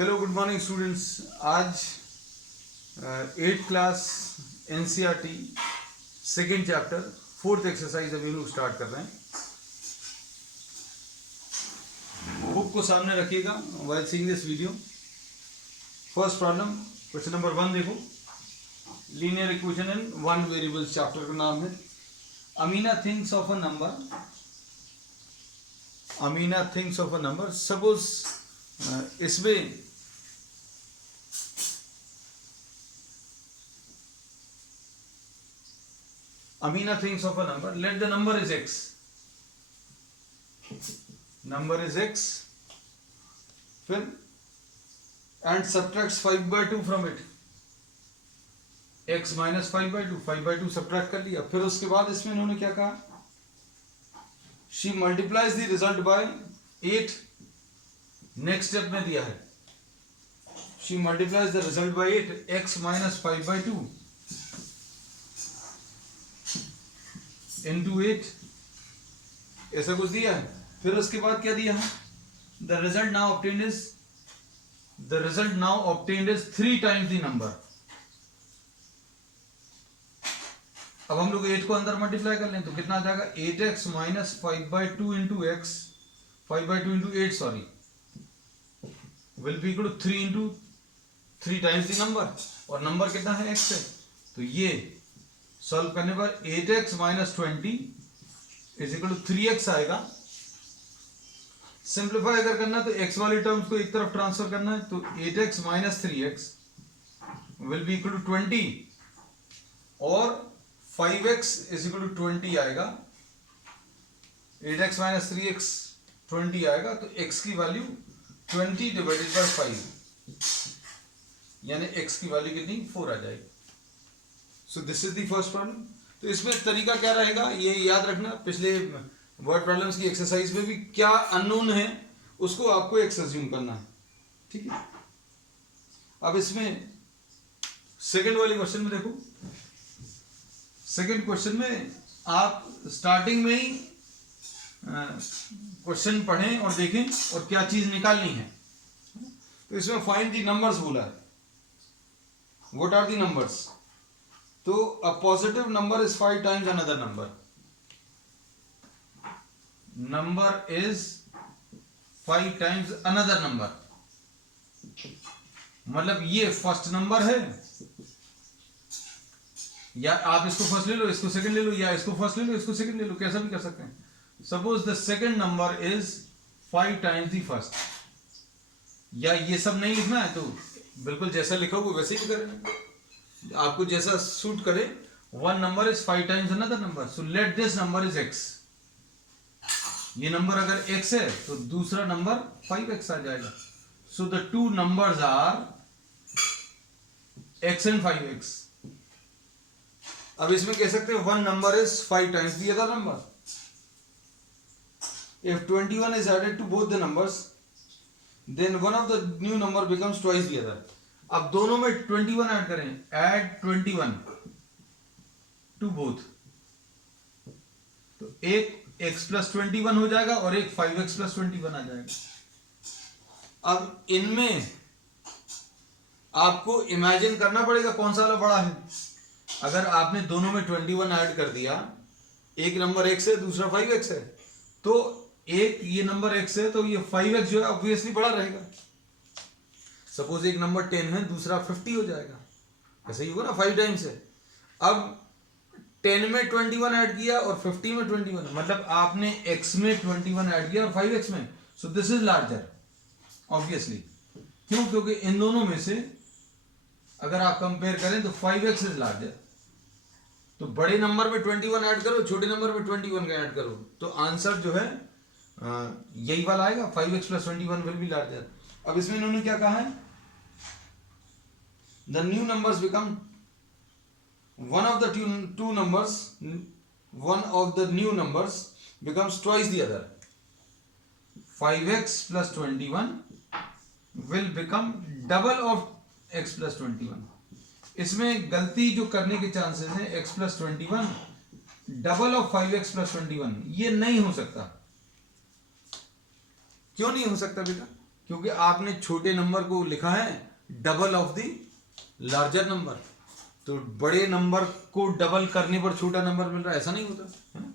Hello good morning students. आज 8th class NCERT second chapter fourth exercise अभी लोग start कर रहे हैं। बुक को सामने रखिएगा while seeing this video. First problem question number 1 देखो। Linear equation in one variable chapter का नाम है Amina thinks of a number. Suppose इसमें Amina thinks of a number. Let the number is x. Number is x. फिर and subtracts 5/2 from it. x minus 5/2. 5/2 subtract कर लिया। फिर उसके बाद इसमें इन्होंने क्या कहा? She multiplies the result by 8. Next step में दिया है। She multiplies the result by 8. x minus 5/2. into 8 ऐसा कुछ दिया है। फिर उसके बाद क्या दिया है? The result now obtained is 3 times the number। अब हम लोग 8 को अंदर मल्टीप्लाई कर लें तो कितना आ जाएगा? 8x minus 5/2 into x 5/2 into 8 sorry will be equal to 3 into 3 times the number। और नंबर कितना है? x है। तो ये सॉल्व करने पर 8x minus 20 is equal to 3x आएगा। सिंप्लीफाई अगर करना तो x वाली टर्म्स को एक तरफ ट्रांसफर करना है तो 8x minus 3x will be equal to 20 और 5x इज इक्वल टू 20 आएगा। 8x minus 3x 20 आएगा तो x की वैल्यू 20 डिवाइडेड बाय 5 यानी x की वैल्यू कितनी? 4 आ जाएगी। So this is the first problem. तो इसमें तरीका क्या रहेगा ये याद रखना। पिछले वर्ड प्रॉब्लम्स की एक्सरसाइज में भी क्या अननोन है उसको आपको एक अज्यूम करना है, ठीक है। अब इसमें सेकंड वाले क्वेश्चन में देखो। सेकंड क्वेश्चन में आप स्टार्टिंग में ही क्वेश्चन पढ़ें और देखें और क्या चीज निकालनी है। तो इसमें फाइंड द नंबर्स बोला है। What are the numbers? तो a positive number is 5 times another number. Number is 5 times another number. मतलब ये फर्स्ट नंबर है या आप इसको फर्स्ट ले लो इसको सेकंड ले लो या इसको फर्स्ट ले लो इसको सेकंड ले लो, कैसा भी कर सकते हैं। Suppose the second number is 5 times the first. या ये सब नहीं लिखना है तो बिल्कुल जैसा लिखा हो वैसे ही करें, आपको जैसा सूट करे। One number is 5 times another number, so let this number is x। ये नंबर अगर x है तो दूसरा नंबर 5x आ जाएगा। So the two numbers are x and 5x। अब इसमें कह सकते हैं one number is 5 times the other number. If 21 is added to both the numbers then one of the new number becomes twice the other। अब दोनों में 21 add करें, add 21 to both, तो एक x प्लस 21 हो जाएगा और एक 5x प्लस 21 आ जाएगा। अब इनमें आपको इमेजिन करना पड़ेगा कौन सा वाला बड़ा है। अगर आपने दोनों में 21 ऐड कर दिया, एक नंबर x है दूसरा 5x है, तो एक ये नंबर x है तो ये 5x जो है ऑब्वियसली बड़ा रहेगा। सपोज एक नंबर 10 है दूसरा 50 हो जाएगा, ऐसा ही होगा ना, 5 टाइम्स है। अब 10 में 21 ऐड किया और 50 में 21, मतलब आपने x में 21 ऐड किया और 5x में, so this is larger obviously. क्यों? क्योंकि इन दोनों में से अगर आप कंपेयर करें तो 5x इज लार्जर। तो बड़े नंबर में 21 ऐड करो, छोटे नंबर में 21 का ऐड करो, तो आंसर जो है यही वाला आएगा, 5x plus 21 will be larger. अब इसमें इन्होंने क्या कहा है? The new numbers become one of the new numbers becomes twice the other। 5x plus 21 will become double of x plus 21। इसमें गलती जो करने के चांसेस हैं x plus 21 double of 5x plus 21, ये नहीं हो सकता। क्यों नहीं हो सकता बेटा? क्योंकि आपने छोटे नंबर को लिखा है double of the larger number, तो बड़े नंबर को डबल करने पर छोटा नंबर मिल रहा है, ऐसा नहीं होता है ना।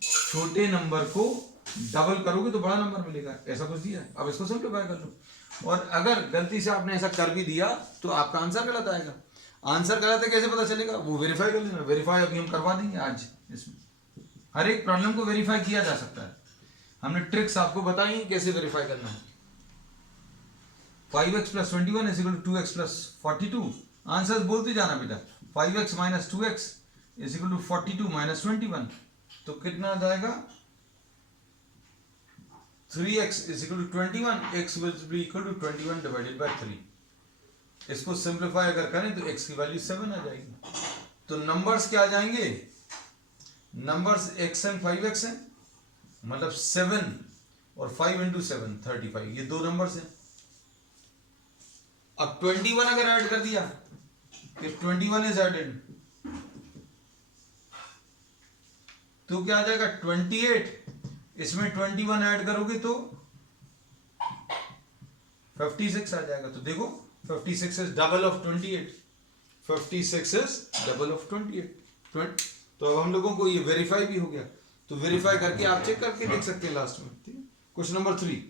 छोटे नंबर को डबल करोगे तो बड़ा नंबर मिलेगा, ऐसा कुछ दिया है। अब इसको सिंप्लीफाई कर लो, और अगर गलती से आपने ऐसा कर भी दिया तो आपका आंसर गलत आएगा। आंसर गलत है कैसे पता चलेगा, वो वेरीफाई कर लेना। वेरीफाई अभी हम करवा देंगे आज। इसमें हर एक प्रॉब्लम को वेरीफाई किया जा सकता है, हमने ट्रिक्स आपको बताई हैं कैसे वेरीफाई करना है। 5x + 21 = 2x + 42। आंसर्स बोलते जाना बेटा। 5x - 2x = 42 - 21, तो कितना आ जाएगा 3x = 21, x will be equal to 21 / 3। इसको सिंप्लीफाई अगर करें तो x की वैल्यू 7 आ जाएगी। तो नंबर्स क्या आ जाएंगे, नंबर्स x एंड 5x हैं, मतलब 7 और 5 × 7 35, ये दो नंबर्स हैं। अब 21 अगर ऐड कर दिया, if 21 is added तो क्या आ जाएगा 28, इसमें 21 ऐड करोगे तो 56 आ जाएगा। तो देखो 56 is double of 28, 56 is double of 28। तो अब हम लोगों को ये वेरीफाई भी हो गया, तो वेरीफाई करके आप चेक करके देख सकते हैं लास्ट में। ठीक है, क्वेश्चन नंबर 3।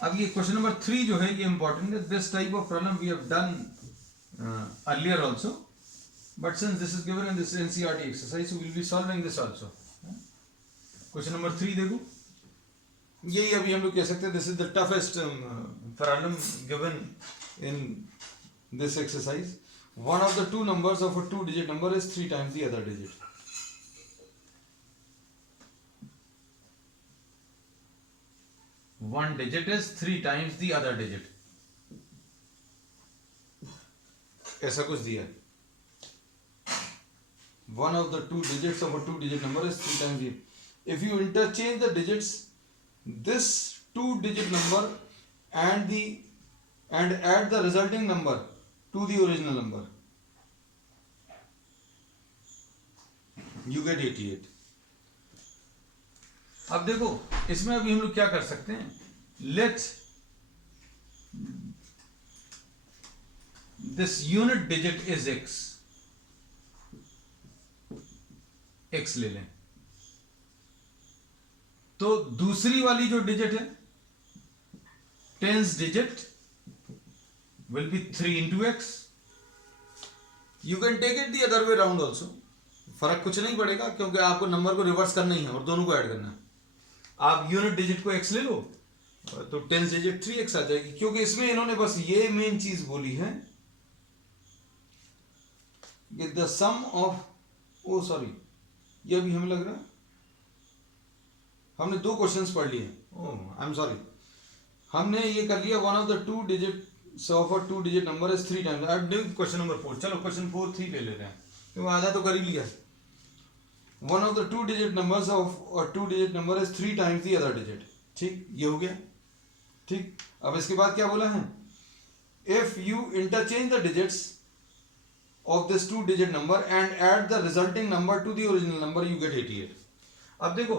अब ये क्वेश्चन नंबर 3 जो है ये इंपॉर्टेंट है। This type of problem we have done earlier also, but since this is given in this NCERT exercise we will be solving this also. Question number 3 देखो, यही अभी हम लोग कह सकते हैं this is the toughest problem given in this exercise. One of the two numbers of a 2-digit number is 3 times the other digit. One digit is 3 times the other digit, ऐसा कुछ दिया है। One of the two digits of a 2-digit number is 3 times the, if you interchange the digits, this 2-digit number and add the resulting number to the original number, you get 88। अब देखो इसमें अभी हम लोग क्या कर सकते हैं, let this unit digit is x ले लें, तो दूसरी वाली जो डिजिट है tens digit will be 3 × x। You can take it the other way round also, फर्क कुछ नहीं पड़ेगा क्योंकि आपको नंबर को रिवर्स करना ही है और दोनों को ऐड करना है। आप यूनिट डिजिट को x ले लो तो टेंस डिजिट 3x आ जाएगी, क्योंकि इसमें इन्होंने बस ये मेन चीज बोली है कि the sum of, oh sorry ये अभी हमें लग रहा है हमने 2 क्वेश्चंस पढ़ लिए। ओह आई एम सॉरी, हमने ये कर लिया one of the 2 digits of a 2-digit number is 3 times। अब देखो क्वेश्चन नंबर 4, चलो क्वेश्चन 4 3 ले लेते हैं क्योंकि आधा तो कर ही लिया। One of the 2-digit numbers of a 2-digit number is 3 times the other digit। ठीक, ये हो गया। ठीक, अब इसके बाद क्या बोला है, if you interchange the digits of this 2-digit number and add the resulting number to the original number, you get 88। अब देखो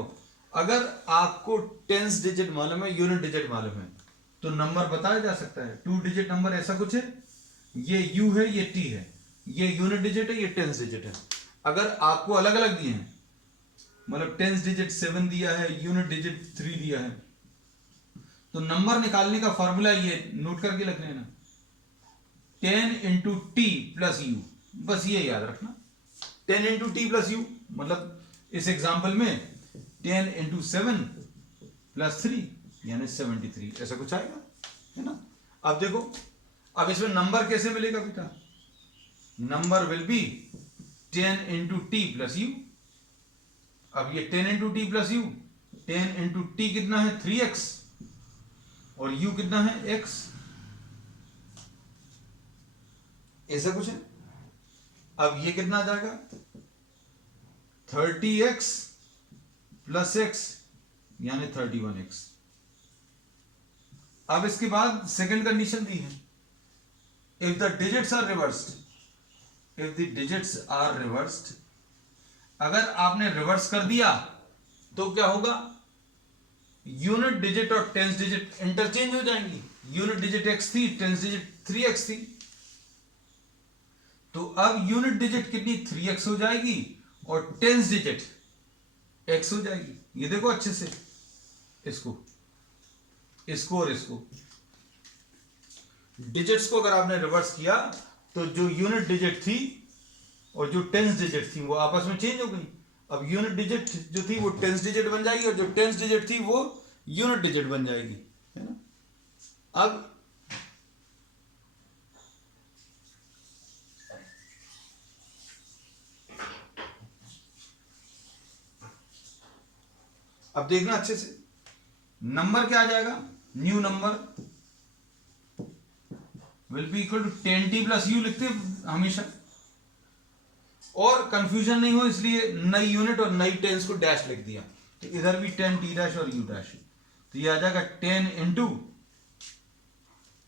अगर आपको टेंस डिजिट मालूम है, यूनिट डिजिट मालूम है, तो नंबर बताया जा सकता है। 2-digit नंबर ऐसा कुछ है, ये u है ये t है, ये यूनिट डिजिट है ये टेंस डिजिट है। अगर आपको अलग अलग दिए हैं, मतलब टेंस डिजिट 7 दिया है, यूनिट डिजिट 3 दिया है, तो नंबर निकालने का फॉर्मूला ये नोट करके रख लेना, 10 × t + u, बस ये याद रखना। 10 × t + u मतलब इस एग्जांपल में 10 × 7 + 3 यानी 73, ऐसा कुछ आएगा, है ना। अब देखो अब इसमें नंबर कैसे मिलेगा बेटा, number will B 10 × t + u। अब ये 10 × t + u, 10 × t कितना है 3x और u कितना है x, ऐसा कुछ है। अब ये कितना आ जाएगा 30x + x यानी 31x। अब इसके बाद सेकंड कंडीशन दी है, if the digits are reversed, if the digits are reversed अगर आपने रिवर्स कर दिया तो क्या होगा, यूनिट डिजिट और टेंस डिजिट इंटरचेंज हो जाएंगी। यूनिट डिजिट x थी, टेंस डिजिट 3x थी, तो अब यूनिट डिजिट कितनी 3x हो जाएगी और टेंस डिजिट x हो जाएगी। ये देखो अच्छे से, इसको और इसको डिजिट्स को अगर आपने रिवर्स किया तो जो यूनिट डिजिट थी और जो टेंस डिजिट थी वो आपस में चेंज हो गई। अब यूनिट डिजिट जो थी वो टेंस डिजिट बन जाएगी और जो टेंस डिजिट थी वो यूनिट डिजिट बन जाएगी, है ना। अब देखना अच्छे से, नंबर क्या आ जाएगा, new number will be equal to 10t plus U लिखते हैं हमेशा, और कंफ्यूजन नहीं हो इसलिए नई यूनिट और नई टेंस को डैश लिख दिया, तो इधर भी 10t डैश और u डैश, तो ये आ जाएगा 10 इंटू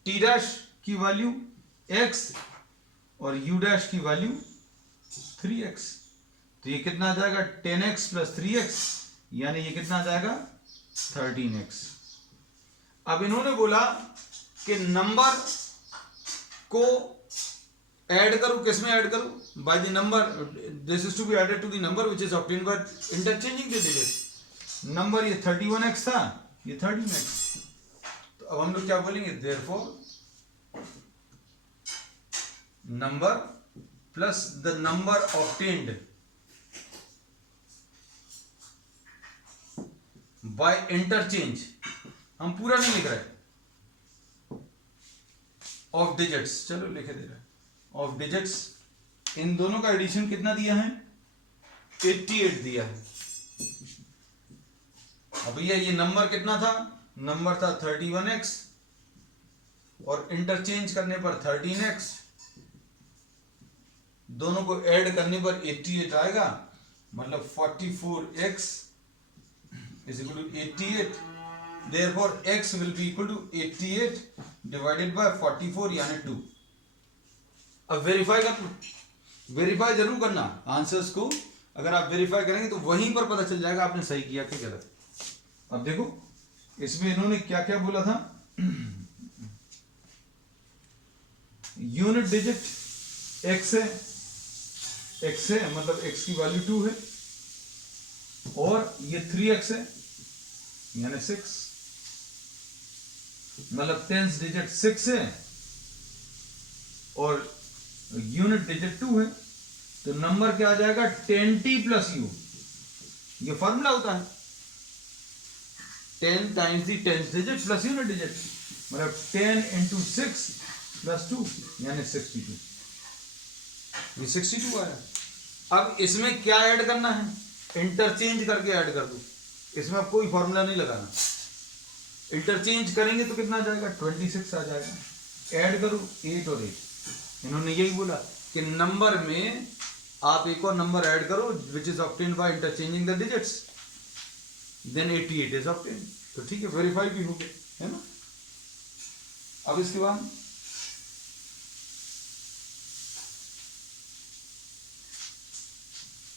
टी डैश की वैल्यू x और u डैश की वैल्यू 3x, तो ये कितना आ जाएगा 10x प्लस 3x, यानी ये कितना आ जाएगा 13x। अब इन्होंने बोला कि नंबर को ऐड करो, किसमें ऐड करो, by the number, this is to be added to the number which is obtained by interchanging the digits. Number ये 31x था, ये 13x, तो अब हम लोग क्या बोलेंगे, therefore number plus the number obtained by interchange, हम पूरा नहीं लिख रहे, ऑफ डिजिट्स, चलो लिखे दे रहे हैं, ऑफ डिजिट्स, इन दोनों का एडिशन कितना दिया है, 88 दिया है। अब भैया ये नंबर कितना था, नंबर था 31x और इंटरचेंज करने पर 13x, दोनों को ऐड करने पर 88 आएगा, मतलब 44x is equal to 88, therefore x will be equal to 88 divided by 44 यानी 2। अब वेरीफाई जरूर करना आंसर्स को, अगर आप वेरीफाई करेंगे तो वहीं पर पता चल जाएगा आपने सही किया कि गलत। अब देखो इसमें इन्होंने क्या क्या बोला था, यूनिट डिजिट x है, मतलब x की वैल्यू 2 है, और ये 3x है यानी 6, मतलब टेंस डिजिट 6 है और यूनिट डिजिट 2 है, तो नंबर क्या आ जाएगा 10t प्लस u, ये फॉर्मूला होता है 10 times the tens digit plus unit digit, मतलब 10 इंटू 6 प्लस 2 यानी 62, ये 62 आया। अब इसमें क्या ऐड करना है, इंटरचेंज करके ऐड कर दो, इसमें अब कोई फॉर्मूला नहीं लगाना, इंटरचेंज करेंगे तो कितना आ जाएगा 26 आ जाएगा, ऐड करो 8 और 8। इन्होंने यही बोला कि नंबर में आप एक और नंबर ऐड करो which is obtained by interchanging the digits, then 88 is obtained, तो ठीक है, वेरीफाई भी हो गया, है ना। अब इसके बाद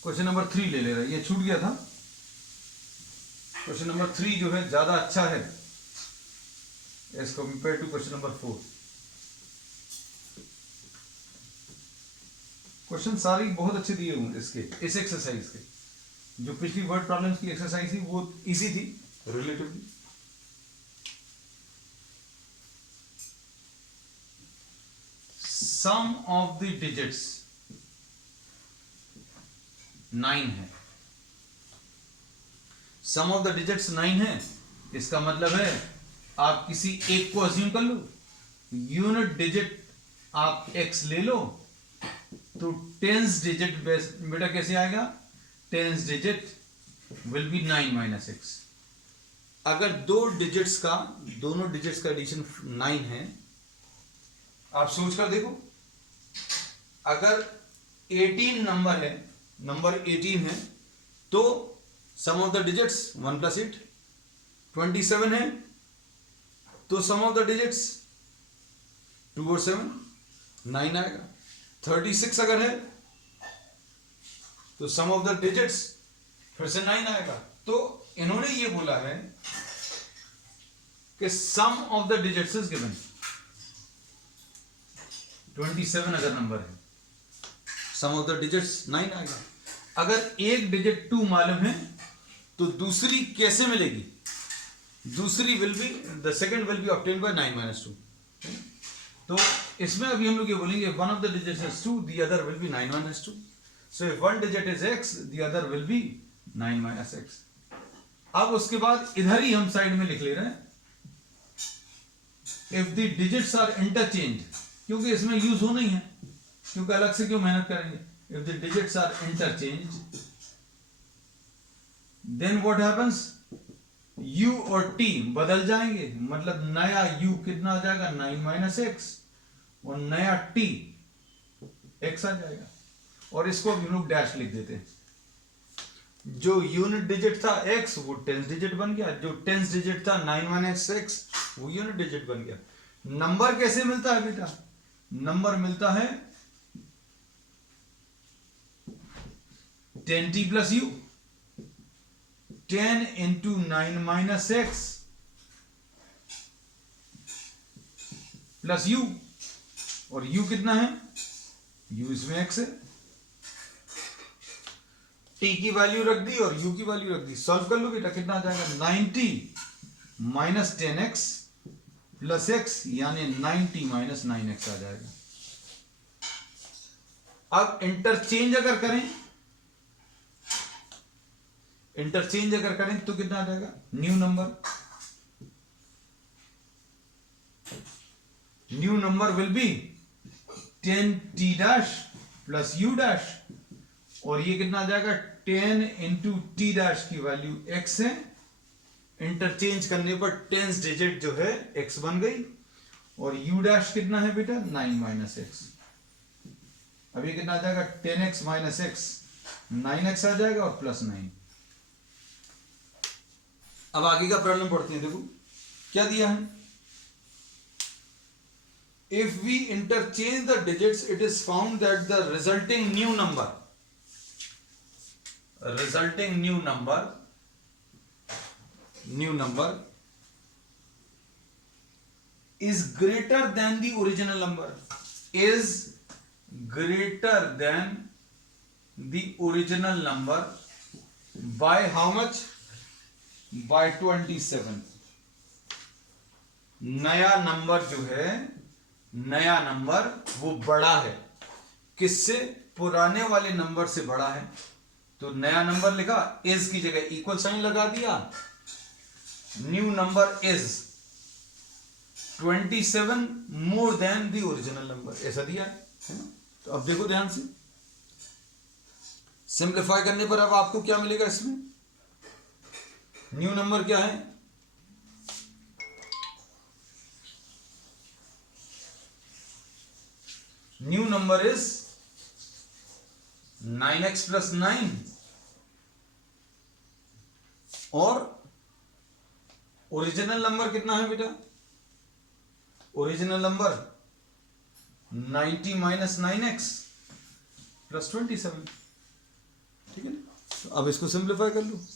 क्वेश्चन नंबर 3 ले रहे, ये छूट गया था। क्वेश्चन नंबर 3 जो है ज्यादा अच्छा है as compare to question number 4। Question सारे बहुत अच्छे दिए हुए इसके, इस एक्सरसाइज के, जो पिछली वर्ड प्रॉब्लम्स की एक्सरसाइज थी वो इजी थी relatively. Sum of the digits 9 है, सम ऑफ द डिजिट्स 9 है, इसका मतलब है आप किसी एक को अज्यूम कर लो, यूनिट डिजिट आप x ले लो, तो टेंस डिजिट बेटा कैसे आएगा, tense digit will B 9 minus x। अगर दोनों डिजिट्स का एडिशन 9 है, आप सोच कर देखो, अगर 18 नंबर है, नंबर 18 है, तो सम ऑफ द डिजिट्स 1 प्लस 8, 27 है तो सम ऑफ द डिजिट्स 2 और 7 9 आएगा, 36 अगर है तो सम ऑफ द डिजिट्स फिर से 9 आएगा। तो इन्होंने ये बोला है कि sum of the digits is given 27 अगर नंबर है, सम ऑफ द डिजिट्स 9 आएगा। अगर एक डिजिट 2 मालूम है तो दूसरी कैसे मिलेगी? दूसरी will be, the second will be obtained by 9 - 2। तो इसमें अभी हम लोग ये बोलेंगे one of the digits is 2, the other will be 9 - 2। So if one digit is x, the other will be 9 - x। अब उसके बाद इधर ही हम साइड में लिख ले रहे हैं if the digits are interchange, क्योंकि इसमें यूज होना ही है, क्योंकि अलग से क्यों मेहनत करेंगे। If the digits are interchange then what happens, u और t बदल जाएंगे, मतलब नया u कितना आ जाएगा 9 - x और नया t x आ जाएगा। और इसको हम लोग डैश लिख देते हैं। जो यूनिट डिजिट था x वो टेंस डिजिट बन गया, जो टेंस डिजिट था 9 - x वो यूनिट डिजिट बन गया। नंबर कैसे मिलता है बेटा? नंबर मिलता है 10t + u, 10 × 9 - x plus u, और u कितना है? u इसमें x है। t की वैल्यू रख दी और u की वैल्यू रख दी, सॉल्व कर लो बेटा, कितना आ जाएगा 90 - 10x प्लस x, यानी 90 - 9x आ जाएगा। अब इंटरचेंज अगर करें, इंटरचेंज अगर करें तो कितना आ जाएगा? New number will B 10t dash plus u dash, और ये कितना आ जाएगा 10 × t डैश की वैल्यू x है। इंटरचेंज करने पर टेंस डिजिट जो है x बन गई, और u डैश कितना है बेटा 9 - x। अब ये कितना आ जाएगा 10x - x, 9x आ जाएगा और प्लस 9। अब आगे का प्रॉब्लम पढ़ते हैं। देखो क्या दिया है, if we interchange the digits it is found that the resulting new number is greater than the original number, is greater than the original number by how much? By 27। नया नंबर जो है, नया नंबर वो बड़ा है, किससे? पुराने वाले नंबर से बड़ा है। तो नया नंबर लिखा, इज की जगह इक्वल साइन लगा दिया, new number is 27 more than the original number, ऐसा दिया है ना। तो अब देखो ध्यान से, सिंप्लीफाई करने पर अब आपको क्या मिलेगा? इसमें न्यू नंबर क्या है? न्यू नंबर इज 9x + 9, और ओरिजिनल नंबर कितना है बेटा? ओरिजिनल नंबर 90 - 9x + 27, ठीक है ना। तो अब इसको सिंप्लीफाई कर लो।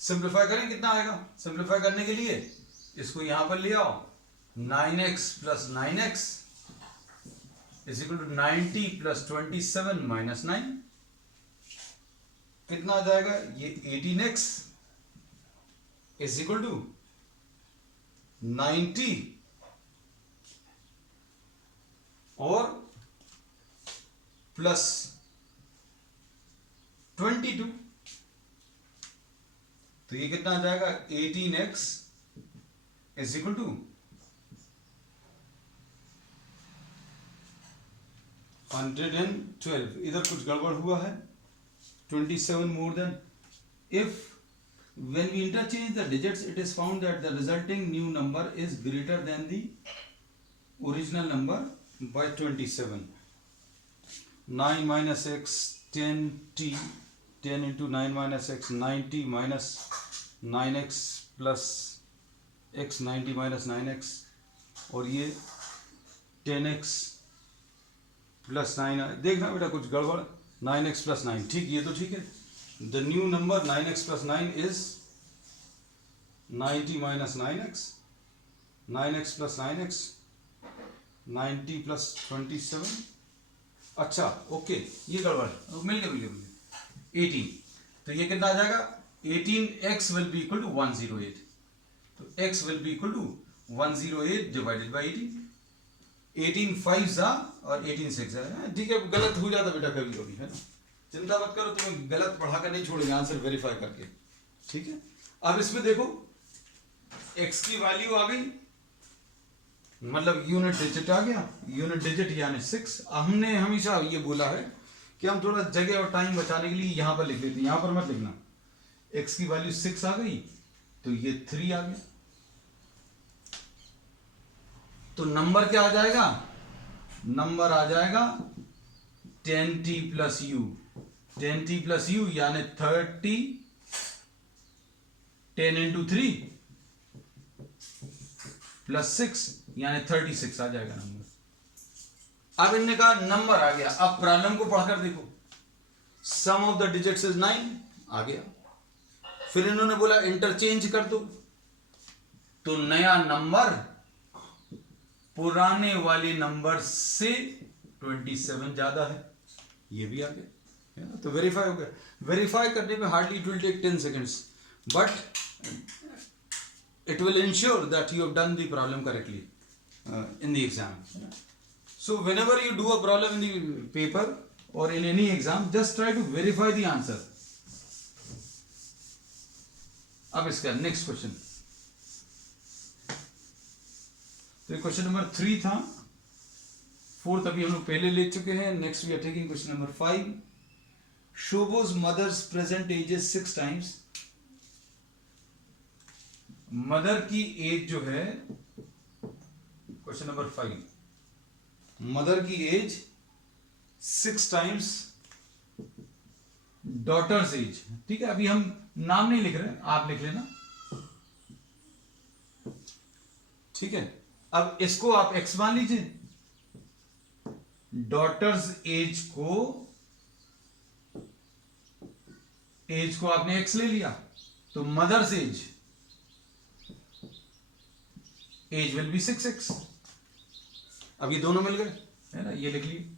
सिंप्लीफाई करें, कितना आएगा? सिंप्लीफाई करने के लिए इसको यहां पर ले आओ, 9x + 9x = 90 + 27 - 9, कितना आ जाएगा? ये 18x = 90 और प्लस 22, तो ये कितना आ जाएगा? 18x = 112। इधर कुछ गड़बड़ हुआ है, 27 more than. If when we interchange the digits it is found that the resulting new number is greater than the original number by 27। 9 minus x 10t, 10 into 9 minus x 90 minus 9x plus x 90 minus 9x, और ये 10x plus 9, देखना बेटा कुछ गड़बड़, 9x plus 9, ठीक, ये तो ठीक है। The new number 9x plus 9 is 90 minus 9x, 9x plus 9x, 90 plus 27, अच्छा ओके, ये गड़बड़, मिल गया 18, तो ये कितना आ जाएगा, 18x will be equal to 108, तो x will be equal to 108 divided by 18, 18 5 जा और 18 6 है, ठीक है, गलत हो जाता बेटा कभी कभी, है ना, चिंता मत करो, तुम्हें गलत पढ़ा कर नहीं छोड़ेंगे, आंसर वेरीफाई करके, ठीक है। अब इसमें देखो x की वैल्यू आ गई, मतलब यूनिट डिजिट आ गया, यूनिट डिजिट यानी 6। हमने हमेशा ये बोला है कि हम थोड़ा जगह और टाइम बचाने के लिए यहां पर लिख लेते हैं, यहां पर मत लिखना, x की वैल्यू 6 आ गई तो ये 3 आ गया, तो नंबर क्या आ जाएगा, नंबर आ जाएगा 10t plus u, 10t plus u यानी 30, 10 इंटू 3 प्लस 6 यानी 36 आ जाएगा नंबर। अब इनने कहा नंबर आ गया, अब प्रॉब्लम को पढ़कर देखो, सम ऑफ द डिजिट्स इज 9 आ गया, फिर इन्होंने बोला इंटरचेंज कर दो, तो नया नंबर पुराने वाले नंबर से 27 ज्यादा है, ये भी आ गया, है ना, तो वेरीफाई हो गया। वेरीफाई करने में hardly it will take 10 seconds, but it will ensure that you have done the problem correctly in the exam. So whenever you do a problem in the paper or in any exam, just try to verify the answer. अब इसका next question, तो question number 3 था, 4th अभी हम लोग पहले ले चुके हैं। Next we are taking question number 5। शोभोज mother's present age is 6 times. Mother की एज जो है, क्वेश्चन नंबर 5, मदर की एज 6 टाइम्स डॉटर्स एज, ठीक है, अभी हम नाम नहीं लिख रहे, आप लिख लेना, ठीक है। अब इसको आप x मान लीजिए, डॉटर्स एज को आपने x ले लिया, तो mother's as will be 6x। अब ये दोनों मिल गए, है ना, ये लिख लिए।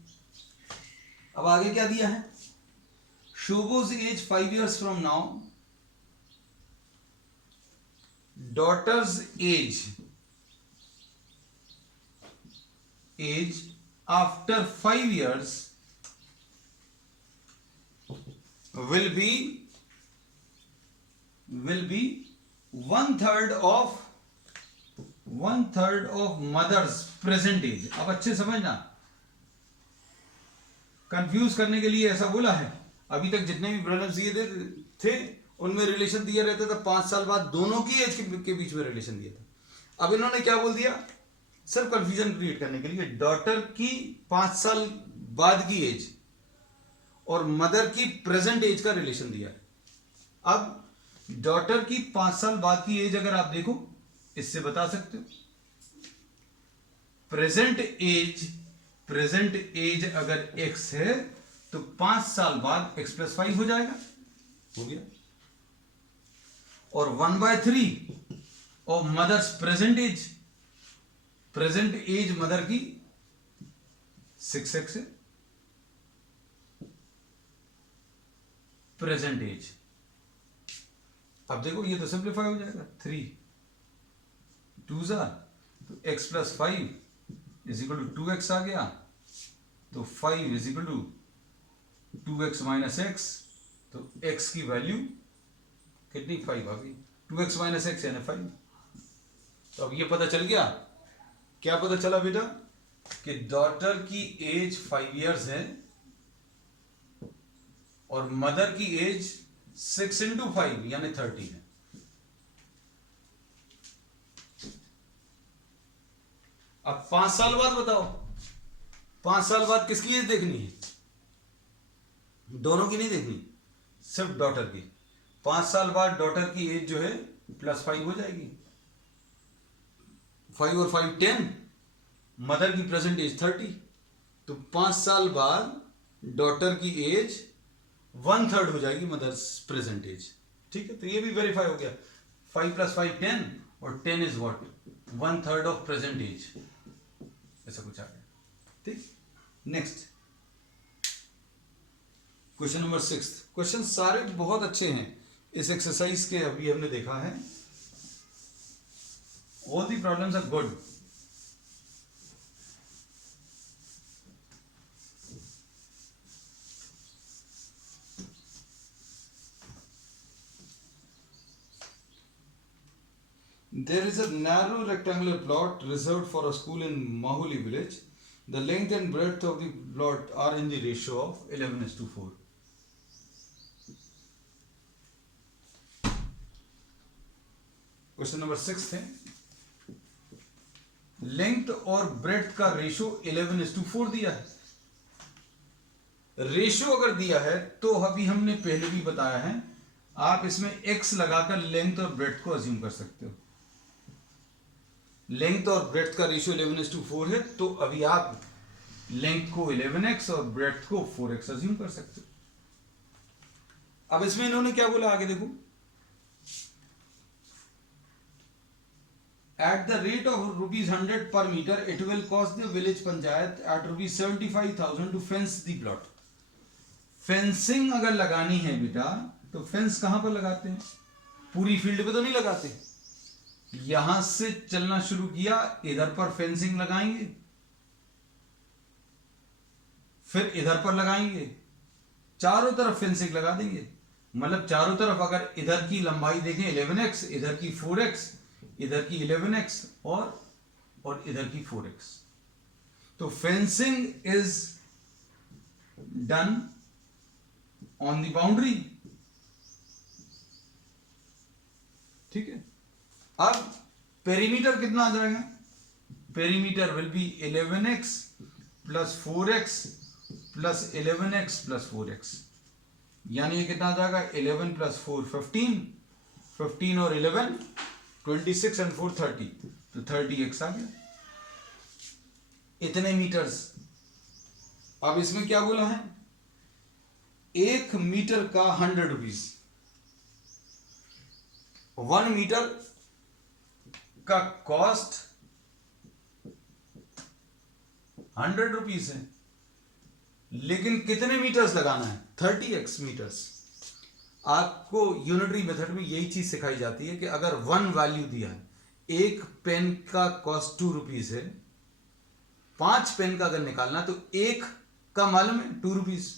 अब आगे क्या दिया है, शोभोज age 5 years from now, daughter's age after 5 years will be 1/3 of mother's present age. अब अच्छे समझना, कंफ्यूज करने के लिए ऐसा बोला है, अभी तक जितने भी प्रॉब्लम्स दिए थे उनमें रिलेशन दिया रहता था, 5 साल बाद दोनों की एज के बीच में रिलेशन दिया था। अब इन्होंने क्या बोल दिया, सिर्फ कंफ्यूजन क्रिएट करने के लिए, डॉटर की 5 साल बाद की एज और मदर की प्रेजेंट एज का रिलेशन दिया है। अब डॉटर की 5 साल बाद की एज अगर आप देखो, इससे बता सकते हो, प्रेजेंट एज अगर x है तो 5 साल बाद x + 5 हो जाएगा, हो गया। और 1/3 of mother's present age mother की 6x है, प्रेजेंट एज। अब देखो ये तो सिंप्लीफाई हो जाएगा, 3 2 तो x + 5 = 2x आ गया, तो 5 = 2x - x, तो x की वैल्यू कितनी, 5 आ गई, 2x - x यानी 5। तो अब ये पता चल गया, क्या पता चला बेटा, कि डॉटर की एज 5 years है और मदर की एज 6 × 5 यानी 30 है। अब 5 साल बाद बताओ, 5 साल बाद किसकी एज देखनी है, दोनों की नहीं देखनी, सिर्फ डॉटर की। 5 साल बाद डॉटर की एज जो है +5 हो जाएगी, 5 और 5 10, मदर की प्रेजेंट एज 30, तो 5 साल बाद डॉटर की एज 1/3 हो जाएगी मदर्स प्रेजेंट एज। ठीक है, तो ये भी वेरीफाई हो गया। 5 + 5 10 और 10 is what, 1/3 of present age, ऐसा कुछ आ गया। ठीक, नेक्स्ट क्वेश्चन नंबर 6। क्वेश्चन सारे बहुत अच्छे हैं इस एक्सरसाइज के, अभी हमने देखा है। All the problems are good. There is a narrow rectangular plot reserved for a school in Mahuli village. The length and breadth of the plot are in the ratio of 11:4. Question number 6 है, length और breadth का ratio 11:4 दिया है। Ratio अगर दिया है तो अभी हमने पहले भी बताया है, आप इसमें x लगाकर लेंथ और ब्रेड्थ को अज्यूम कर सकते हो। लेंथ और ब्रेड्थ का रेशियो 11:4 है, तो अभी आप लेंथ को 11x और ब्रेड्थ को 4x अज्यूम कर सकते हो। अब इसमें इन्होंने क्या बोला, आगे देखो, at the rate of ₹100 per meter it will cost the village panchayat at ₹75,000 to fence the plot। Fencing अगर लगानी है बेटा, तो फेंस कहां पर लगाते हैं, पूरी फील्ड पे तो नहीं लगाते। यहां से चलना शुरू किया, इधर पर फेंसिंग लगाएंगे, फिर इधर पर लगाएंगे, चारों तरफ फेंसिंग लगा देंगे। मतलब चारों तरफ अगर इधर की लंबाई देखें 11x, इधर की 4x, इधर की 11x और इधर की 4x, तो fencing is done on the boundary. ठीक है, अब पेरीमीटर कितना आ जाएगा, perimeter will be 11x + 4x + 11x + 4x, यानी ये कितना आ जाएगा, 11 + 4 15, 15 और 11 26 and 4 30, तो 30x आ गया, इतने मीटर्स। अब इसमें क्या बोला है, 1 मीटर का 100 रुपीज, 1 मीटर का कॉस्ट 100 रुपीज है, लेकिन कितने मीटर्स लगाना है, 30x मीटर्स। आपको यूनिटरी मेथड में यही चीज सिखाई जाती है कि अगर 1 वैल्यू दिया है, एक पेन का कॉस्ट 2 रुपीज है, 5 पेन का अगर निकालना तो एक का मालूम है 2 रुपीज,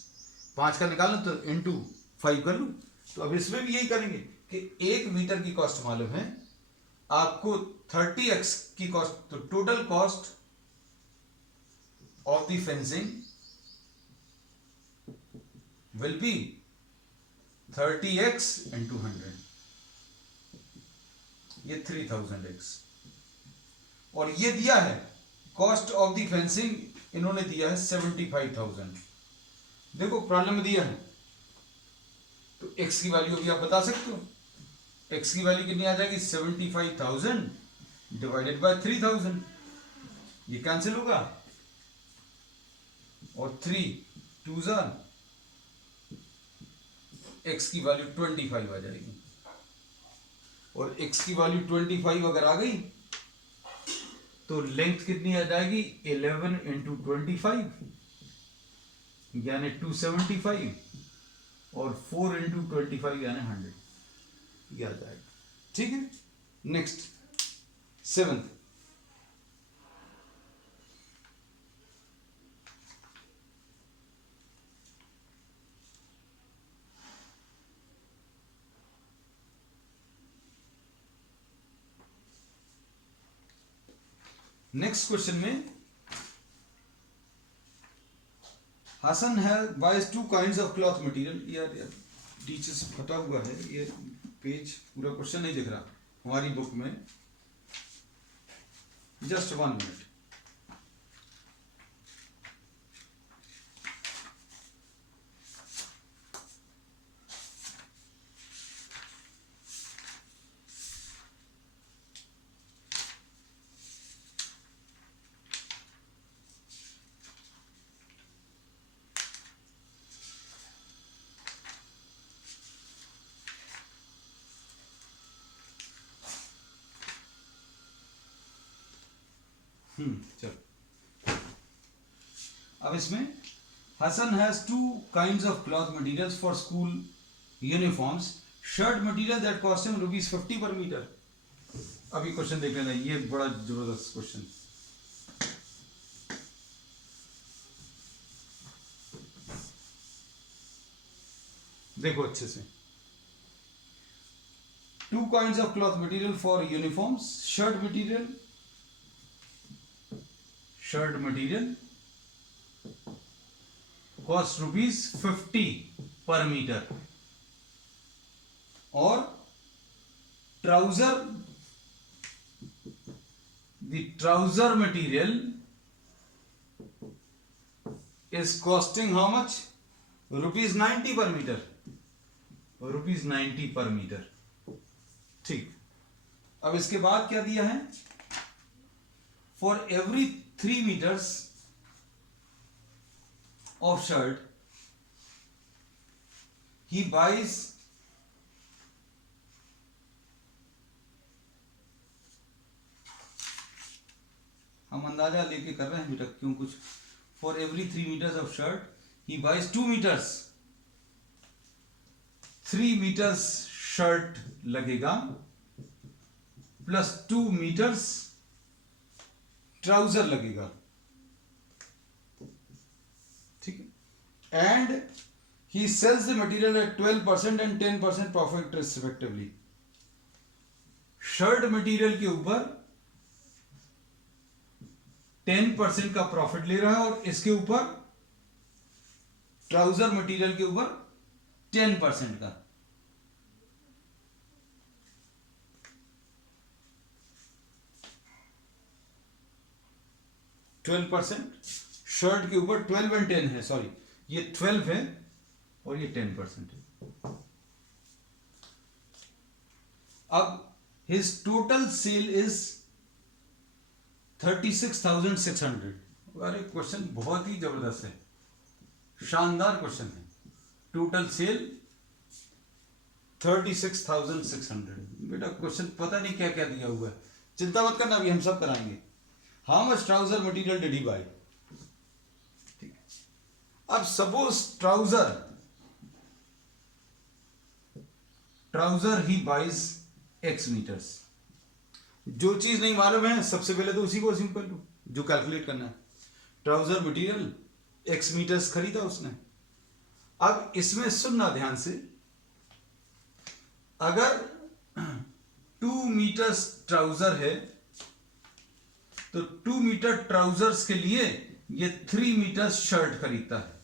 5 का निकालना तो इंटू 5 कर लो। तो अब इसमें भी यही करेंगे कि 1 मीटर की कॉस्ट मालूम है आपको, 30x की कॉस्ट, तो total cost of the fencing will be 30x × 100, ये 3000x। और ये दिया है कॉस्ट ऑफ द फेंसिंग, इन्होंने दिया है 75,000। देखो प्रॉब्लम में दिया है, तो x की वैल्यू अभी आप बता सकते हो, x की वैल्यू कितनी आ जाएगी, 75,000 डिवाइडेड बाय 3000, ये कैंसिल होगा, और 3 2s are, x की वैल्यू 25 आ जाएगी, और x की वैल्यू 25 अगर आ गई तो लेंथ कितनी आ जाएगी, 11 × 25 यानी 275, और 4 × 25 यानी 100, ये आ जाएगा। ठीक है, नेक्स्ट 7th, नेक्स्ट क्वेश्चन में हसन है buys 2 kinds of cloth material। यार टीचर्स फटा हुआ है, ये पेज पूरा क्वेश्चन नहीं दिख रहा हमारी बुक में, जस्ट 1 मिनट। चलो अब इसमें Hassan has two kinds of cloth materials for school uniforms. Shirt material that cost him ₹50 per meter. अभी क्वेश्चन देख लेना, ये बड़ा जबरदस्त क्वेश्चन. देखो अच्छे से. Two kinds of cloth material for uniforms. Shirt material cost ₹50 per meter और the trouser material is costing how much? ₹90 per meter. ₹90 per meter. ठीक. अब इसके बाद क्या दिया है? For every 3 meters of shirt he buys हम अंदाजा लेके कर रहे हैं बेटा, क्यों कुछ. For every 3 meters of shirt he buys 2 meters. 3 meters shirt लगेगा प्लस 2 meters ट्राउजर लगेगा. ठीक है. And he sells the material at 12% and 10% profit respectively. Shirt material के ऊपर 10% का प्रॉफिट ले रहा है और इसके ऊपर ट्राउजर मटेरियल के ऊपर 10% का. शर्ट के ऊपर 12 एंड 10 है, सॉरी ये 12 है और ये 10% है. अब हिज टोटल सेल इज 36,600. अरे क्वेश्चन बहुत ही जबरदस्त है, शानदार क्वेश्चन है. Total sale 36,600. बेटा क्वेश्चन पता नहीं क्या क्या दिया हुआ है, चिंता मत करना, अभी हम सब कराएंगे. How much trouser material did he buy. ठीक है. अब suppose trouser he buys x meters. जो चीज नहीं मालूम है सबसे पहले तो उसी को अज्यूम कर लो जो कैलकुलेट करना है. ट्राउजर मटेरियल x मीटर्स खरीदा उसने. अब इसमें सुनना ध्यान से, अगर 2 मीटर्स ट्राउजर है तो 2 मीटर ट्राउजर्स के लिए ये 3 मीटर शर्ट खरीदता है.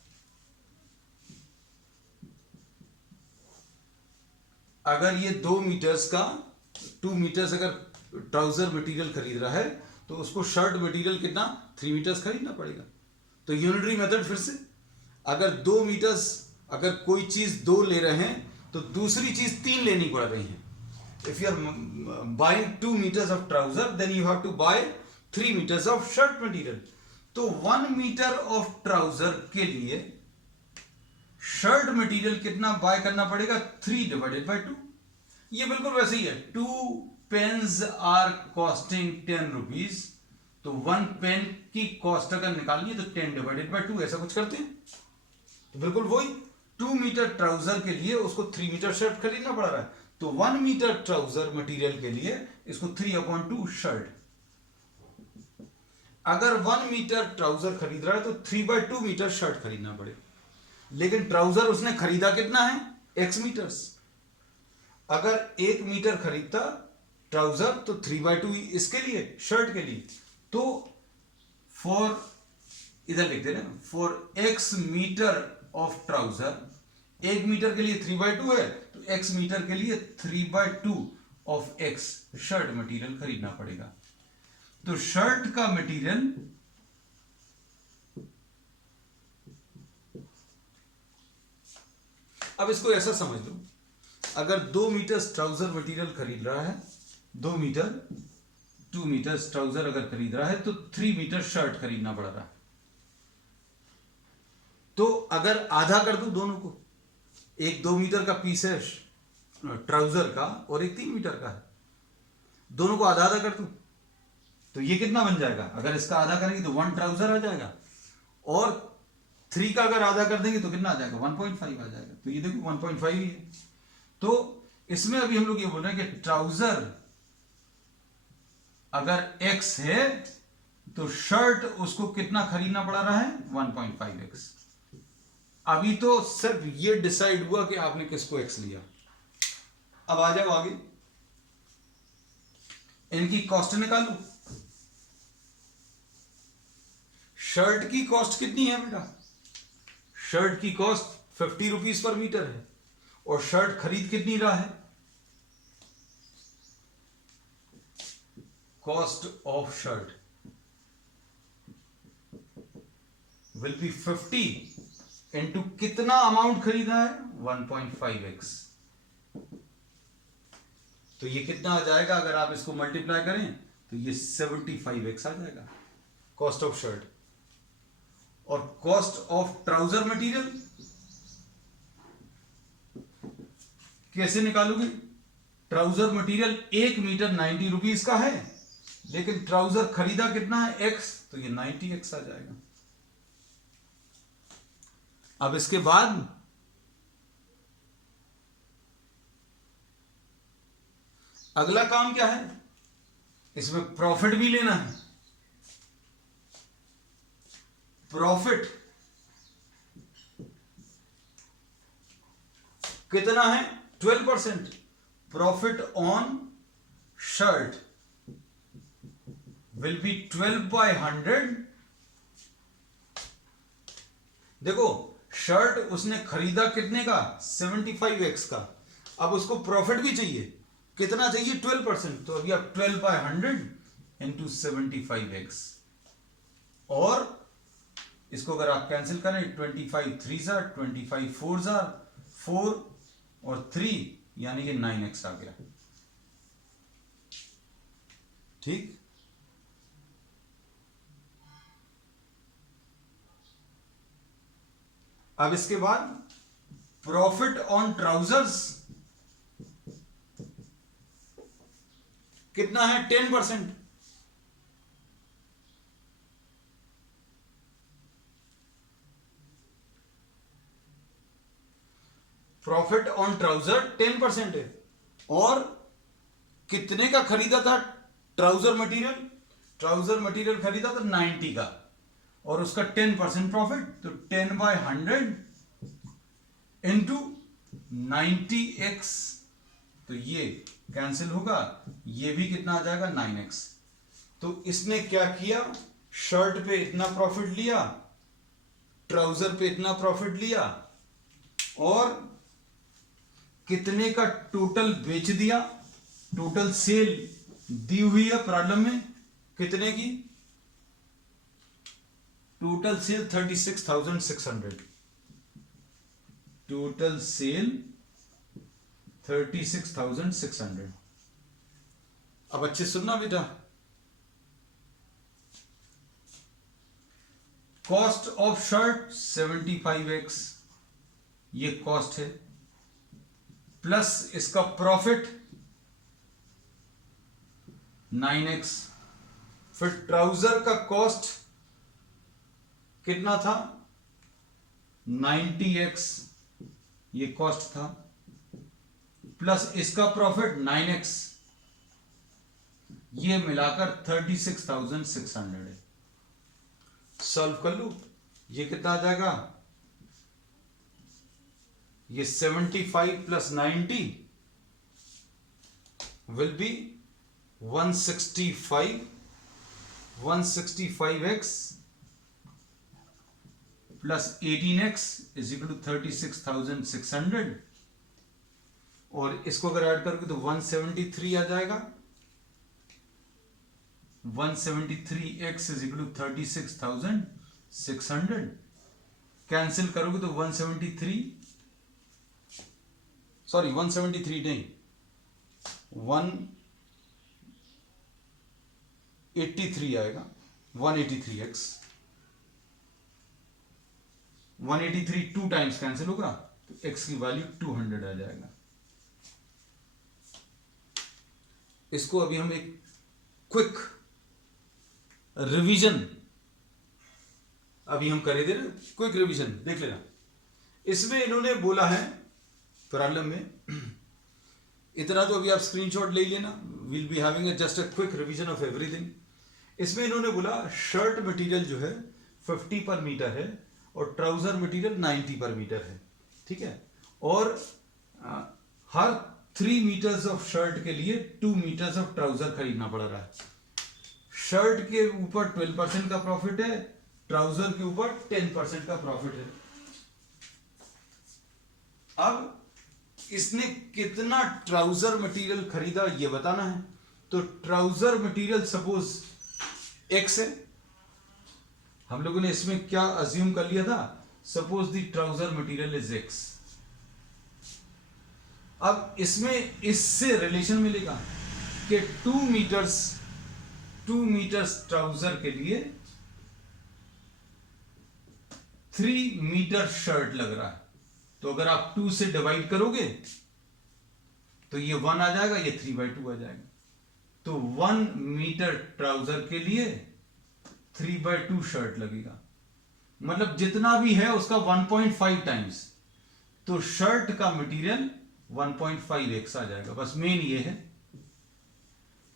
अगर ये 2 मीटर्स का 2 मीटर्स अगर ट्राउजर मटेरियल खरीद रहा है तो उसको शर्ट मटेरियल कितना 3 मीटर्स खरीदना पड़ेगा. तो यूनिटरी मेथड फिर से, अगर 2 मीटर्स, अगर कोई चीज 2 ले रहे हैं तो दूसरी चीज 3 लेनी पड़ रही है. If you are buying 2 meters of trouser then you have to buy 3 meters of shirt material. तो 1 meter of ट्राउजर के लिए शर्ट मटेरियल कितना बाय करना पड़ेगा? 3 divided by 2. ये बिल्कुल वैसे ही है. 2 pens are costing 10 rupees. तो 1 पेन की कॉस्ट अगर निकालनी है तो 10 divided by 2 ऐसा कुछ करते हैं. तो बिल्कुल वही 2 मीटर ट्राउजर के लिए उसको 3 मीटर शर्ट खरीदना पड़ रहा है. तो 1 मीटर ट्राउजर मटेरियल के लिए इसको 3/2 शर्ट. अगर 1 मीटर ट्राउजर खरीद रहा है तो 3/2 मीटर शर्ट खरीदना पड़ेगा. लेकिन ट्राउजर उसने खरीदा कितना है? x meters. अगर 1 मीटर खरीदता ट्राउजर तो 3/2 इसके लिए, शर्ट के लिए. तो फॉर, इधर लिख दे रहे हैं, for x meter of trouser, 1 meter के लिए 3/2 है तो x मीटर के लिए 3/2 ऑफ x शर्ट मटेरियल खरीदना पड़ेगा. तो शर्ट का मटेरियल अब इसको ऐसा समझ लो, अगर 2 मीटर ट्राउजर मटेरियल खरीद रहा है, 2 मीटर ट्राउजर अगर खरीद रहा है तो 3 मीटर शर्ट खरीदना पड़ रहा है. तो अगर आधा कर दूं दोनों को, एक 2 मीटर का पीस है ट्राउजर का और एक 3 मीटर का है, दोनों को आधा आधा कर दूं तो ये कितना बन जाएगा, अगर इसका आधा करेंगे तो 1 ट्राउजर आ जाएगा, और 3 का अगर आधा कर देंगे तो कितना आ जाएगा, 1.5 आ जाएगा। तो ये देखो 1.5 ही है। तो इसमें अभी हम लोग ये बोल रहे हैं कि ट्राउजर अगर x है तो शर्ट उसको कितना खरीदना पड़ रहा है, 1.5x। अभी तो सिर्फ ये डिसाइड हुआ कि आपने किसको x लिया। अब आ जाओ आगे, इनकी कॉस्ट निकालो। शर्ट की कॉस्ट कितनी है बेटा, शर्ट की कॉस्ट 50 रुपीज पर मीटर है, और शर्ट खरीद कितनी रहा है, cost of shirt will be 50 into कितना अमाउंट खरीदा है, 1.5x। तो ये कितना आ जाएगा, अगर आप इसको मल्टीप्लाई करें तो ये 75x आ जाएगा, कॉस्ट ऑफ शर्ट। और कॉस्ट ऑफ ट्राउजर मटेरियल कैसे निकालोगे, ट्राउजर मटेरियल 1 मीटर 90 रुपीज का है, लेकिन ट्राउजर खरीदा कितना है, x, तो ये 90x आ जाएगा। अब इसके बाद अगला काम क्या है, इसमें प्रॉफिट भी लेना है। प्रॉफिट कितना है, 12%। Profit on shirt will be 12/100। देखो शर्ट उसने खरीदा कितने का, 75x का। अब उसको प्रॉफिट भी चाहिए, कितना चाहिए, 12%। तो अभी आप 12/100 इंटू 75x, और इसको अगर आप कैंसिल करें, 25 3 जार 25 4 जार 4 और 3 यानी कि 9x आ गया। ठीक, अब इसके बाद प्रॉफिट ऑन ट्राउजर्स कितना है, 10%। प्रॉफिट ऑन ट्राउजर 10% है, और कितने का खरीदा था ट्राउजर मटेरियल, ट्राउजर मटेरियल खरीदा था 90 का, और उसका 10% प्रॉफिट, तो 10/100 इंटू 90x, तो ये कैंसिल होगा, ये भी कितना आ जाएगा, 9x। तो इसने क्या किया, शर्ट पे इतना प्रॉफिट लिया, ट्राउजर पे इतना प्रॉफिट लिया, और कितने का टोटल बेच दिया, टोटल सेल दी हुई है प्रॉब्लम में, कितने की, टोटल सेल 36,600, टोटल सेल 36,600। अब अच्छे सुनना बेटा, कॉस्ट ऑफ शर्ट 75x, ये कॉस्ट है, प्लस इसका प्रॉफिट 9x, फिर ट्राउजर का कॉस्ट कितना था, 90x, ये कॉस्ट था, प्लस इसका प्रॉफिट 9x, ये मिलाकर 36,600 है। सॉल्व कर लो, ये कितना आ जाएगा, ये 75 plus 90 will be 165x plus 18x is equal to 36,600, और इसको अगर ऐड करके तो 173 आ जाएगा। 173x is equal to 36,600, cancel करोगे तो 173 नहीं, 183 आएगा, 183x, 183 2 टाइम्स कैंसिल होगा, तो x की वैल्यू 200 आ जाएगा। इसको अभी हम एक क्विक रिवीजन अभी हम करे थे ना, क्विक रिवीजन देख लेना। इसमें इन्होंने बोला है प्रॉब्लम में, इतना तो अभी आप स्क्रीनशॉट ले लेना, will be having just a quick revision of everything. इसमें इन्होंने बोला शर्ट मटेरियल जो है 50 पर मीटर है और ट्राउजर मटेरियल 90 पर मीटर है, ठीक है। और हर 3 मीटर्स ऑफ शर्ट के लिए 2 मीटर्स ऑफ ट्राउजर खरीदना पड़ रहा है। शर्ट के ऊपर 12% का प्रॉफिट है, ट्राउजर के ऊपर 10% का प्रॉफिट है। अब इसने कितना ट्राउजर मटेरियल खरीदा ये बताना है। तो ट्राउजर मटेरियल सपोज एक्स है, हम लोगों ने इसमें क्या अज्यूम कर लिया था, suppose the trouser material is x. अब इसमें इससे रिलेशन मिलेगा कि 2 मीटर्स ट्राउजर के लिए 3 मीटर शर्ट लग रहा है। तो अगर आप 2 से डिवाइड करोगे तो ये 1 आ जाएगा, ये 3/2 आ जाएगा। तो 1 मीटर ट्राउजर के लिए 3/2 शर्ट लगेगा, मतलब जितना भी है उसका 1.5 टाइम्स। तो शर्ट का मटेरियल 1.5x आ जाएगा। बस मेन ये है।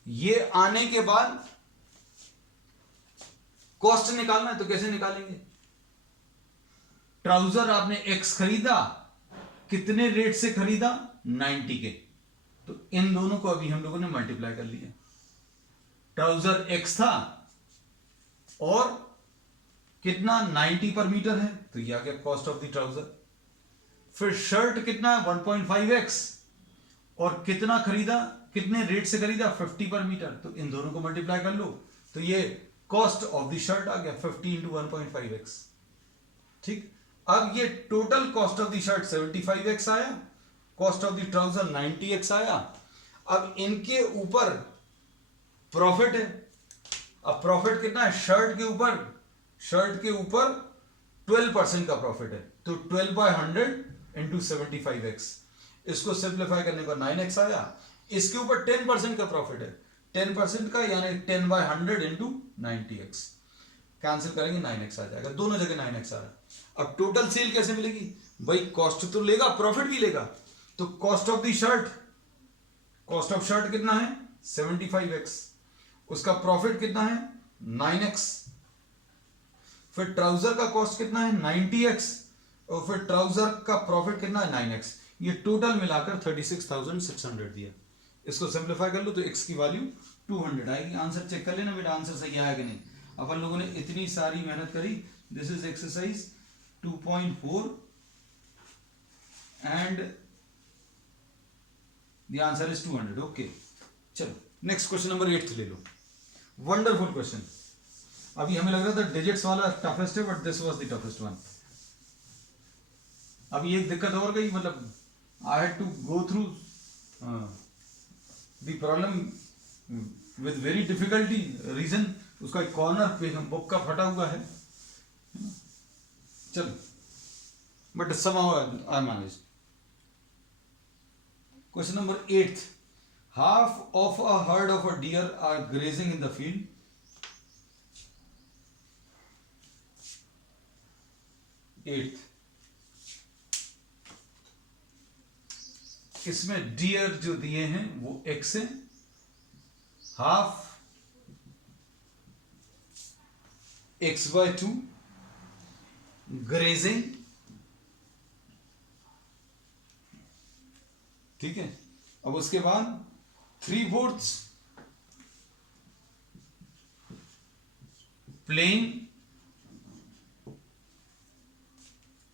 ये आने के बाद कॉस्ट निकालना है, तो कैसे निकालेंगे? ट्राउजर आपने x खरीदा, कितने रेट से खरीदा? 90 के। तो इन दोनों को अभी हम लोगों ने मल्टीप्लाई कर लिया। ट्राउजर x था और कितना 90 पर मीटर है, तो ये आ गया कॉस्ट ऑफ द ट्राउजर। फिर शर्ट कितना है 1.5x और कितना खरीदा, कितने रेट से खरीदा 50 पर मीटर, तो इन दोनों को मल्टीप्लाई कर लो तो ये कॉस्ट ऑफ द शर्ट आ गया 50 इंटू 1.5x। ठीक, अब ये total cost of the shirt 75x आया, cost of the trouser 90x आया। अब इनके ऊपर प्रॉफिट है। अब प्रॉफिट कितना है? शर्ट के ऊपर 12% का प्रॉफिट है, तो 12/100 इंटू 75x। इसको सिंप्लीफाई करने पर 9x आया। इसके ऊपर 10% का प्रॉफिट है, 10% का यानी 10/100 इंटू 90x। कैंसिल करेंगे 9x आ जाएगा, दोनों जगह 9x आ रहा है। अब टोटल सेल कैसे मिलेगी भाई? कॉस्ट तो लेगा, प्रॉफिट भी लेगा। तो कॉस्ट ऑफ शर्ट कितना है? 75x। उसका प्रॉफिट कितना है? 9x। फिर ट्राउजर का कॉस्ट कितना है? 90x। और फिर ट्राउजर का प्रॉफिट कितना है? 9x। ये टोटल मिलाकर 36,600 दिया। इसको सिंप्लीफाई कर लो तो x की वैल्यू 200 आएगी। आंसर चेक कर लेना बेटा, आंसर सही आया कि नहीं। अपन लोगों ने इतनी सारी मेहनत करी। This is exercise 2.4 and the answer is 200। Okay, चलो नेक्स्ट क्वेश्चन नंबर 8 ले लो। Wonderful question. अभी हमें लग रहा था डिजिट्स वाला टफेस्ट है, but this was the toughest one. अभी एक दिक्कत और गई, मतलब I had to go through the problem with very difficulty. Reason उसका एक कॉर्नर पे बुक का फटा हुआ है। चलो, but somehow I managed. Question number 8. Half of a herd of a deer are grazing in the field. Eighth. इसमें dear जो दिए हैं वो x है, हाफ x/2 ग्रेजिंग, ठीक है। अब उसके बाद 3/4 प्लेइंग,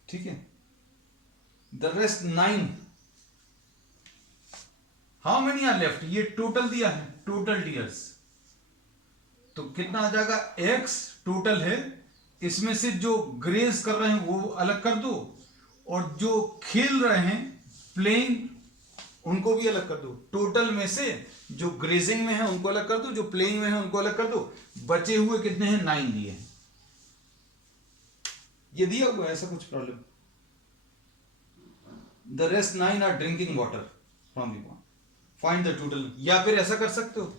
ठीक है। The rest 9। How many are left? ये टोटल दिया है, टोटल डियर्स। तो कितना आ जाएगा? x टोटल है, इसमें से जो ग्रेज कर रहे हैं वो अलग कर दो, और जो खेल रहे हैं प्लेइंग उनको भी अलग कर दो। टोटल में से जो ग्रेजिंग में है उनको अलग कर दो, जो प्लेइंग में है उनको अलग कर दो। बचे हुए कितने हैं? 9 दिए हैं। ये दिया हुआ है, ऐसा कुछ problem. The rest 9 are drinking water from the pond. Find the total. या फिर ऐसा कर सकते हो,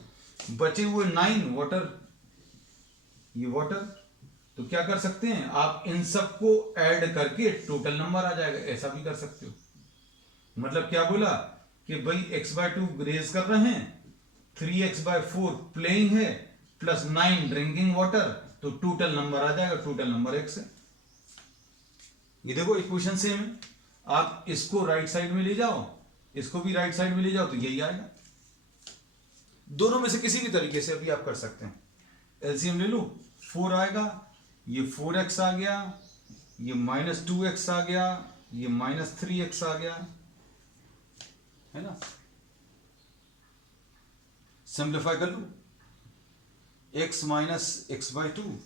बचे हुए 9 वाटर ये वाटर। तो क्या कर सकते हैं आप, इन सबको ऐड करके टोटल नंबर आ जाएगा, ऐसा भी कर सकते हो। मतलब क्या बोला कि भाई x/2 ग्रेज कर रहे हैं, 3x/4 प्लेइंग है, प्लस 9 ड्रिंकिंग वाटर, तो टोटल नंबर आ जाएगा, टोटल नंबर x है। ये देखो इक्वेशन सेम है, आप इसको राइट साइड में ले जाओ, इसको भी राइट साइड में ले जाओ, तो यही आएगा। दोनों में से किसी भी तरीके से अभी आप कर सकते हैं। एलसीएम ले लो, 4 आएगा, ये 4x आ गया, ये -2x आ गया, ये -3x आ गया, है ना। सिंप्लीफाई कर लो, x माइनस x/2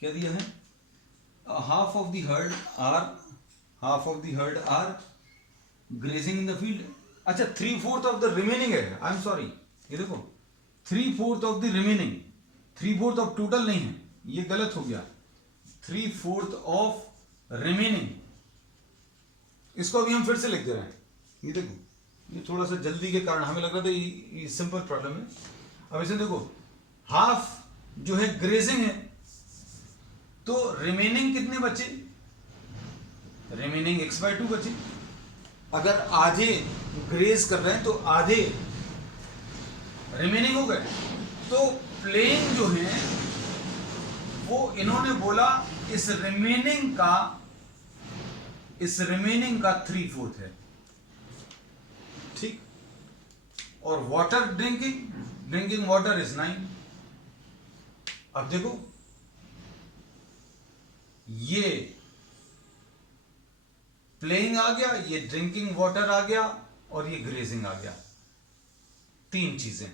क्या दिया है, half of the herd are grazing in the field. अच्छा 3/4 ऑफ द रिमेनिंग है, आई एम सॉरी, ये देखो 3/4 of the remaining, 3/4 of total नहीं है, ये गलत हो गया, 3/4 ऑफ रिमेनिंग। इसको अभी हम फिर से लिख दे रहे हैं, ये देखो, ये थोड़ा सा जल्दी के कारण हमें लग रहा था ये सिंपल प्रॉब्लम है। अब इसे देखो, हाफ जो है ग्रेजिंग है, तो रिमेनिंग कितने बचे, रिमेनिंग x/2 बचे। अगर आधे ग्रेज कर रहे हैं तो आधे रिमेनिंग हो गए, तो प्लेइंग जो है वो इन्होंने बोला इस रिमेनिंग का 3/4 है, ठीक। और वाटर ड्रिंकिंग वाटर इज 9। अब देखो ये प्लेइंग आ गया, ये ड्रिंकिंग वाटर आ गया, और ये ग्रेजिंग आ गया, 3 चीजें।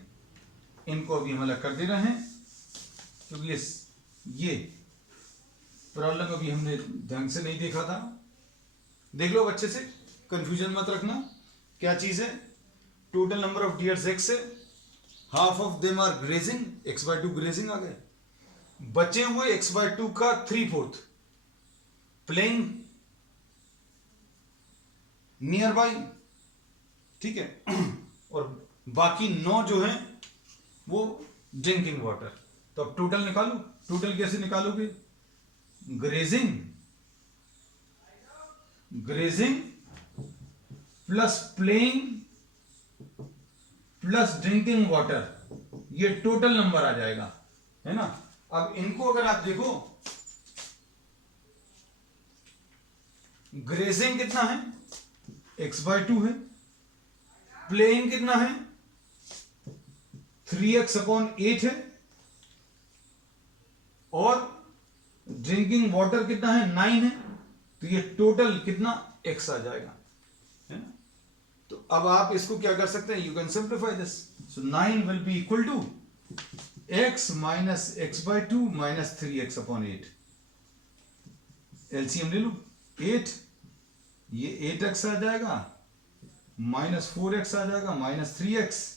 इनको अभी हम अलग कर दे रहे हैं, क्योंकि ये प्रॉब्लम अभी हमने ढंग से नहीं देखा था। देख लो अच्छे से, कंफ्यूजन मत रखना। क्या चीज है, total number of deers x है, half of them are grazing, x/2 grazing आ गए, बचे हुए x/2 का 3/4 प्लेइंग नियर बाई, ठीक है, और बाकी 9 जो है वो ड्रिंकिंग वाटर। तो अब टोटल निकालो, टोटल कैसे निकालोगे, grazing plus playing plus drinking water, ये टोटल नंबर आ जाएगा, है ना। अब इनको अगर आप देखो, ग्रेजिंग कितना है, x/2 है, प्लेइंग कितना है, 3x/8 है, और ड्रिंकिंग वाटर कितना है, 9 है। तो ये टोटल कितना x आ जाएगा, है ना। तो अब आप इसको क्या कर सकते हैं, you can simplify this. So 9 will be equal to x minus x/2 minus 3x/8। LCM ले लो, 8, ये 8x आ जाएगा, -4x आ जाएगा, -3x,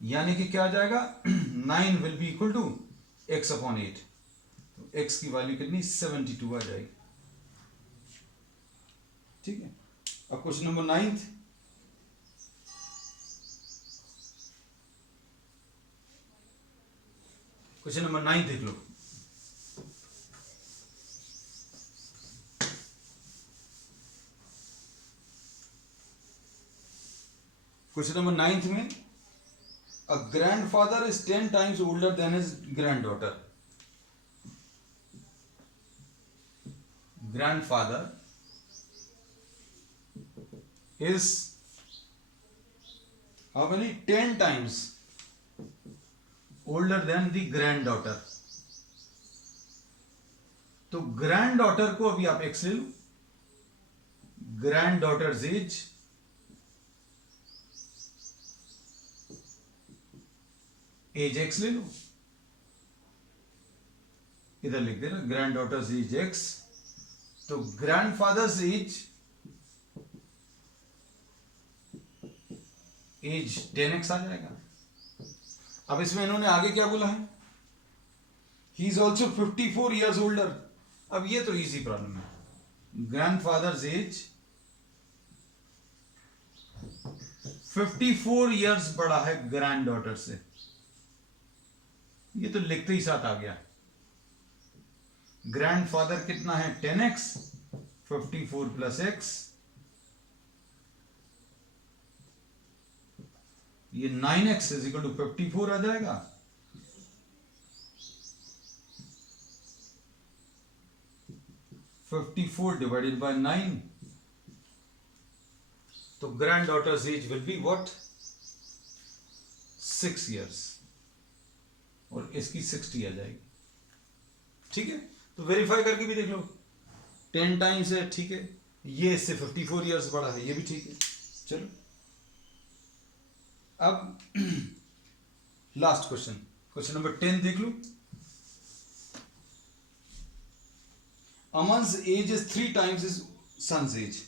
यानी कि क्या आ जाएगा 9 will be equal to x/8। तो x की वैल्यू कितनी, 72 आ जाएगी, ठीक है। अब क्वेश्चन नंबर 9, क्वेश्चन नंबर 9 देख लो। क्वेश्चन नंबर 9 में, a grandfather is 10 times older than his granddaughter. Grandfather is how many, 10 times older than the granddaughter. तो ग्रैंड को अभी आप x ले लो, ग्रैंड डॉटर्स एज x ले लो, इधर लिख देना ग्रैंड डॉटर्स एज x। तो ग्रैंडफादर्स एज 10x आ जाएगा। अब इसमें इन्होंने आगे क्या बोला है, he is also 54 years older. अब ये तो इजी प्रॉब्लम है, ग्रैंडफादर्स एज 54 ईयर्स बड़ा है ग्रैंड डॉटर से, ये तो लिखते ही साथ आ गया। ग्रैंडफादर कितना है 10x, 54 प्लस x, ये 9x इज इक्वल टू 54 आ जाएगा। (54 डिवाइडेड बाय 9), तो grand daughters as will be what 6 years, और इसकी 60 आ जाएगी। ठीक है, तो वेरीफाई करके भी देख लो, 10 टाइम्स है, ठीक है, ये इससे 54 years बड़ा है, ये भी ठीक है। चलो अब लास्ट क्वेश्चन, क्वेश्चन नंबर 10 देख लो। Aman's age is 3 times his son's age.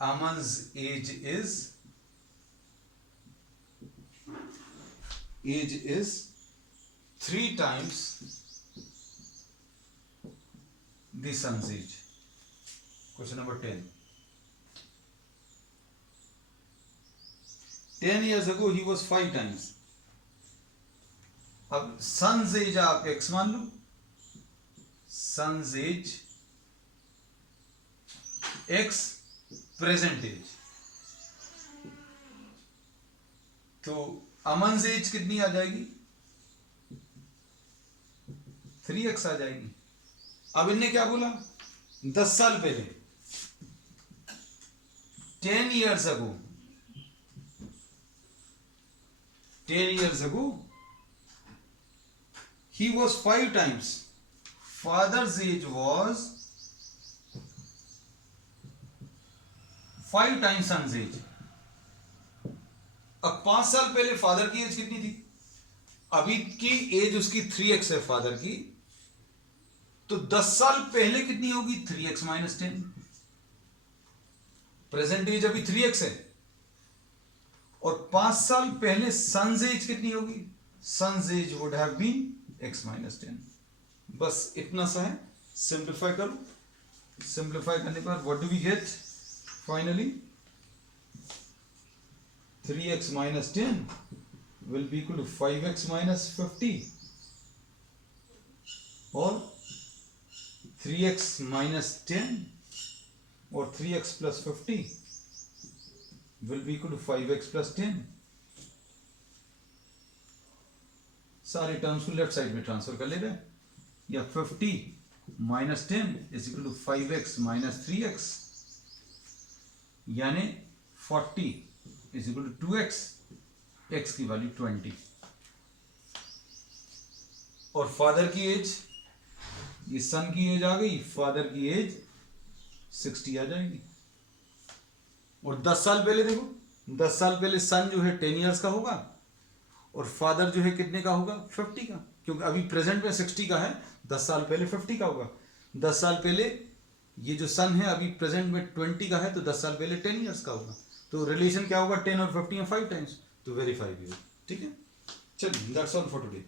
Aman's age is 3 times the son's age. Question number 10. 10 years ago he was 5 times. अब सन्स एज आप x मान लो, son's age x present age, तो Aman as कितनी आ जाएगी 3x आ जाएगी। अब इनने क्या बोला 10 साल पहले, 10 years ago, 10 years ago he was 5 times, father's age was 5 times son's age। अब 5 साल पहले फादर की एज कितनी थी, अभी की एज उसकी 3x है फादर की, तो 10 साल पहले कितनी होगी 3x माइनस 10। प्रेजेंट एज अभी 3x है, और 5 साल पहले सन्स एज कितनी होगी, son's age would have been x minus 10। बस इतना सा है, सिंप्लीफाई करो, सिंप्लीफाई करने के बाद what do we get finally, 3x minus 10 will be equal to 5x minus 50, और 3x minus 10 और 3x plus 50 will be equal to 5x plus 10। सारे टर्म्स को लेफ्ट साइड में ट्रांसफर कर ले रहे हैं, या 50 minus 10 is equal to 5x minus 3x, यानी 40 is equal to 2x, x की वैल्यू 20, और फादर की एज, ये सन की एज आ गई, फादर की एज 60 आ जाएगी। और 10 साल पहले देखो, 10 साल पहले सन जो है 10 years का होगा, और फादर जो है कितने का होगा 50 का, क्योंकि अभी प्रेजेंट में 60 का है, 10 साल पहले 50 का होगा। 10 साल पहले ये जो सन है अभी प्रेजेंट में 20 का है, तो 10 साल पहले 10 years का होगा, तो रिलेशन क्या होगा 10 और 50 में 5 टाइम्स, तो वेरीफाई भी हो। ठीक है, चलिए दैट्स ऑल फॉर टुडे।